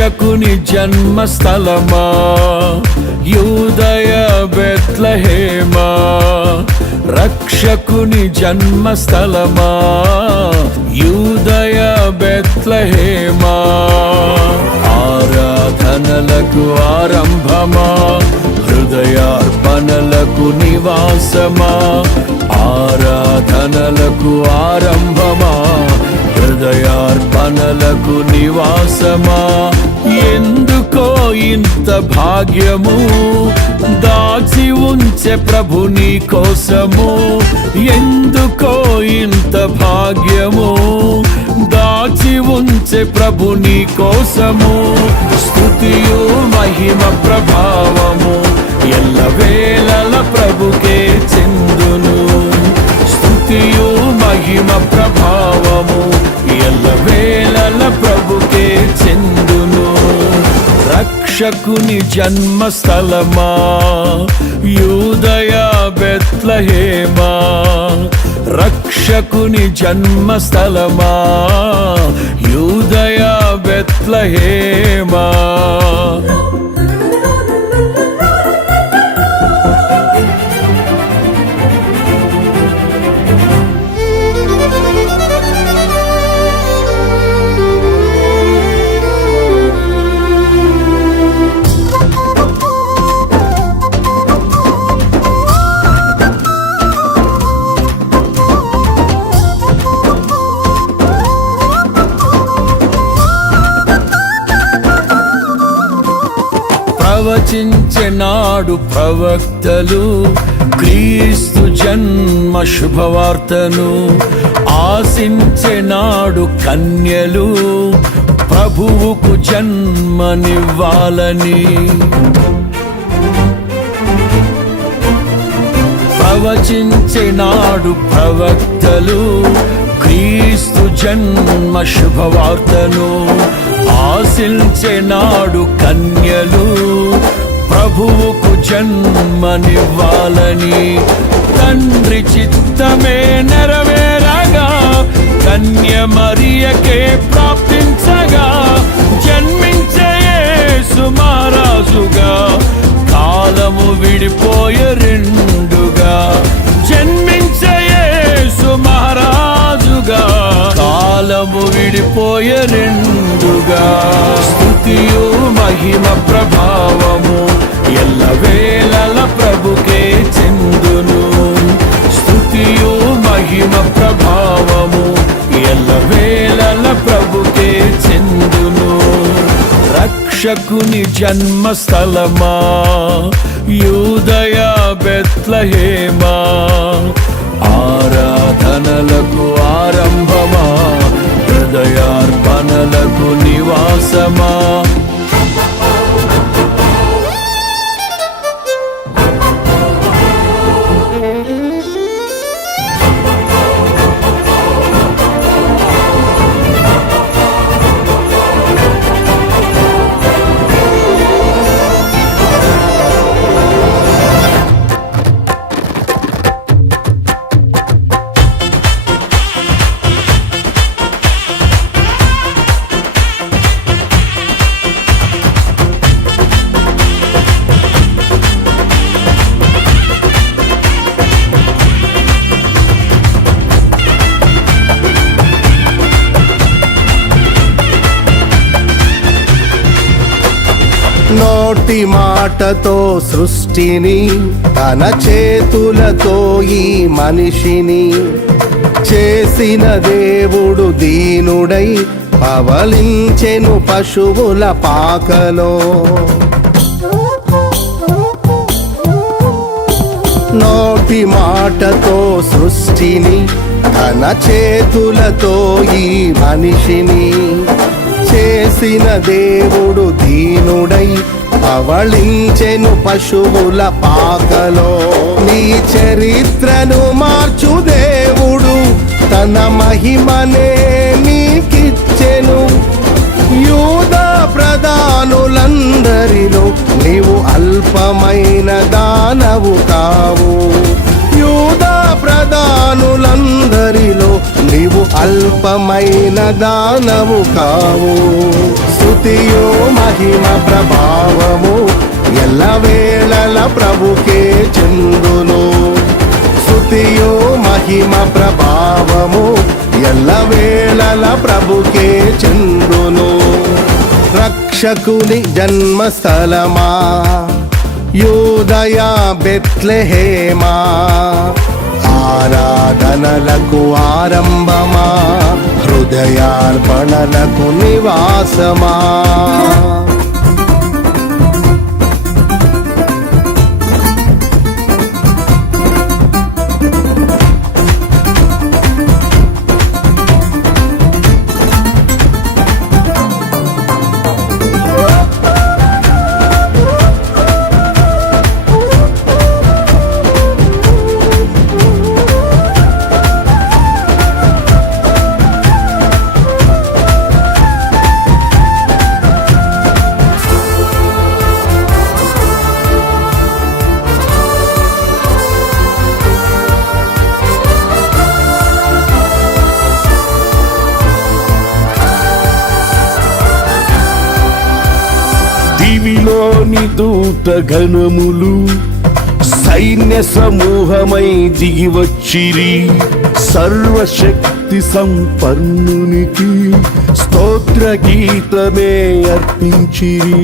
రక్షకుని జన్మస్థలమా యూదయ బెత్లెహేమా, రక్షకుని జన్మస్థలమా యూదయ బెత్లెహేమా. ఆరాధనలకు ఆరంభమా, హృదయార్పణలకు నివాసమా, ఆరాధనలకు ఆరంభమా, హృదయార్పణలకు నివాసమా. ఎందుకో ఇంత భాగ్యము దాచి ఉంచే ప్రభు నీ కోసము, ఎందుకో ఇంత భాగ్యము దాచి ఉంచే ప్రభు నీ కోసము. స్తుతియు మహిమ ప్రభావము ఎల్లవేళల ప్రభుకే చెందును, స్తుతియు మహిమ ప్రభావము ఎల్లవేళల ప్రభుకే చెందును. రక్షకుని జన్మస్థలమా యూదయ బెత్లెహేమా, రక్షకుని జన్మస్థలమా యూదయ బెత్లెహేమా. ప్రవచించెనాడు ప్రవక్తలు క్రీస్తు జన్మ శుభవార్తను, ఆశించెనాడు కన్యలు ప్రభువుకు జన్మనివ్వాలని. ప్రవచించెనాడు ప్రవక్తలు క్రీస్తు జన్మ శుభవార్తను, ఆశించెనాడు కన్యలు ప్రభువుకు జన్మనివ్వాలని. తండ్రి చిత్తమే నెరవేరగా కన్య మరియకే ప్రాప్తించగా, జన్మించే యేసు మహారాజుగా కాలము విడిపోయే రెండుగా, జన్మించే యేసు మహారాజుగా కాలము విడిపోయే రెండుగా. స్తుతియు మహిమ ప్రభావము ఎల్లవేళల ప్రభుకే చెందును, స్తుతియు మహిమ ప్రభావము ఎల్లవేళల ప్రభుకే చెందును. రక్షకుని జన్మస్థలమా యూదయ బెత్లెహేమా, ఆరాధనలకు ఆరంభమా, హృదయార్పణలకు నివాసమా. నోటి మాటతో సృష్టిని, తన చేతులతో ఈ మనిషిని చేసిన దేవుడు దీనుడై పవలించెను పశువుల పాకలో. నోటి మాటతో సృష్టిని, తన చేతులతో ఈ మనిషిని చేసిన దేవుడు దీనుడై పవళించెను పశువుల పాకలో. నీ చరిత్రను మార్చు దేవుడు తన మహిమనే నీకిచ్చెను. యూదా ప్రధానులందరిలో నీవు అల్పమైన దానవు కావు, యూదా ప్రధానులందరిలో నీవు నీవు అల్పమైన దానవు కావు. స్తుతియు మహిమ ప్రభావము ఎల్లవేళల ప్రభుకే చెందును. స్తుతియు మహిమ ప్రభావము ఎల్లవేళల ప్రభుకే చెందును. రక్షకుని జన్మస్థలమా యూదయ బెత్లెహేమా, ఆరాధనలకు ఆరంభమా హృదయార్పణలకు నివాసమా. దివిలోని దూత గణములు సైన్య సమూహమై దిగి వచ్చిరి. సర్వశక్తి సంపన్నునికి స్తోత్ర గీతమే అర్పించిరి.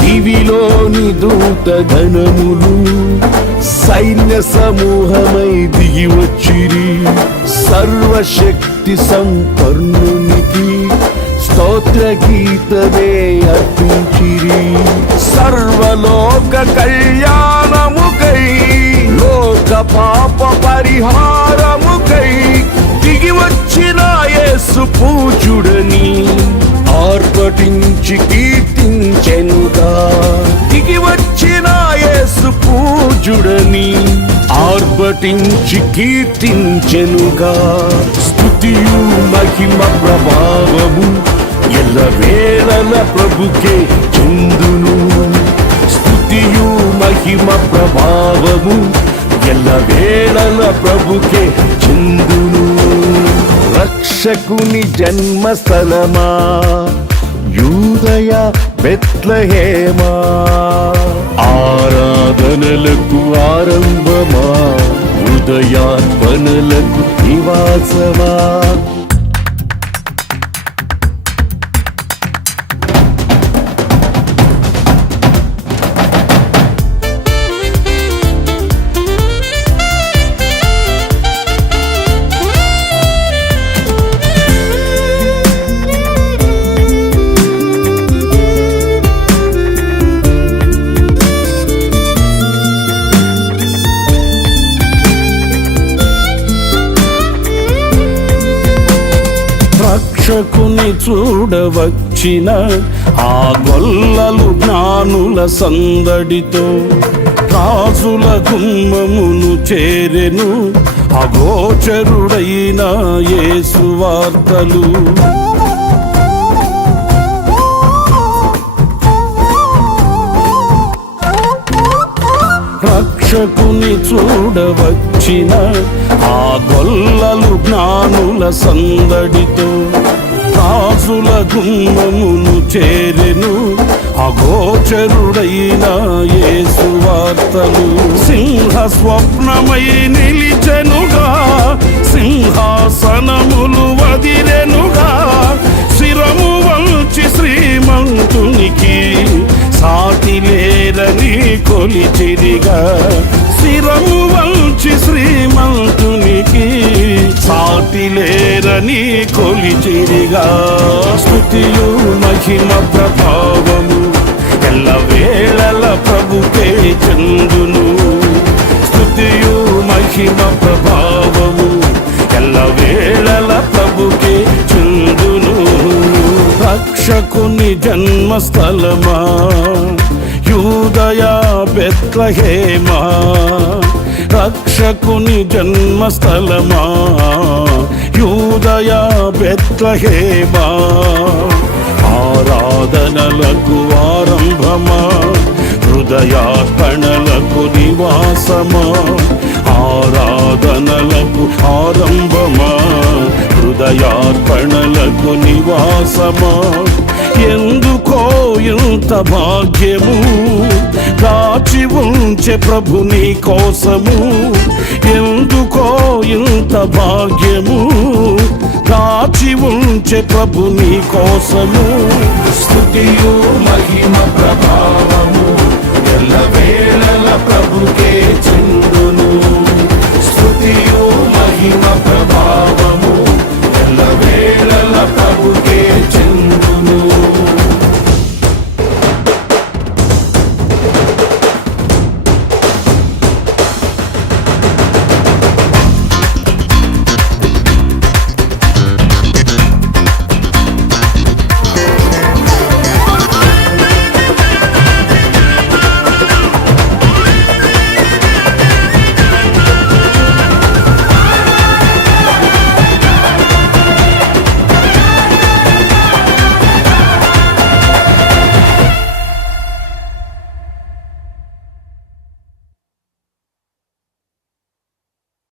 దివిలోని దూత గణములు సైన్య సమూహమై దిగి వచ్చిరి. సర్వశక్తి సంపన్నునికి స్తోత్ర గీతమే అర్పించిరి. సర్వలోక కళ్యాణముకై లోక పాప పరిహారముకై దిగి వచ్చిన యేసు పూజుడని ఆర్భటించి కీర్తించెనుగా. దిగి వచ్చిన యేసు పూజుడని ఆర్భటించి కీర్తించెనుగా. స్తుతియు మహిమ ప్రభావము ఎల్లవేళల ప్రభుకే చెందును. స్తుతియు మహిమ ప్రభావము ఎల్లవేళల ప్రభుకే చెందును. రక్షకుని జన్మస్థలమా యూదయ బెత్లెహేమా, ఆరాధనలకు ఆరంభమా హృదయార్పణలకు నివాసమా. రక్షకుని చూడవచ్చిన ఆ గొల్లలు జ్ఞానుల సందడితో రాజుల గుమ్మమును చేరెను అగోచరుడైన యేసు వార్తలు. రక్షకుని చూడవచ్చిన ఆ గొల్లలు జ్ఞానుల సందడితో రాజుల గుమ్మమును చేరెను అగోచరుడైన యేసు వార్తలు. సింహ స్వప్నమై నిలిచెనుగా, సింహాసనములు వదిలెనుగా. శిరము వంచి శ్రీమంతునికి సాటి లేరని కొలిచిరిగా. శిరము వంచి శ్రీమంతునికి సాటి లేరని కొలిచిరిగా. స్తుతియు మహిమ ప్రభావము ఎల్లవేళల ప్రభుకే చెందును. స్తుతియు మహిమ ప్రభావము ఎల్లవేళల ప్రభుకే చెందును. రక్షకుని జన్మస్థలమా యూదయ బెత్లెహేమా, రక్షకుని జన్మస్థలమా యూదయ బెత్లెహేమా, ఆరాధనలకు ఆరంభమా హృదయార్పణలకు నివాసమా, ఆరాధనలకు ఆరంభమా, హృదయార్పణలకు నివాసమా. ఎందుకో ఇంత భాగ్యము కాచి ఉంచే ప్రభు నీ కోసము. ఎందుకో ఇంత భాగ్యము కాచి ఉంచే ప్రభు నీ కోసము. స్తుతియు మహిమ ప్రభావ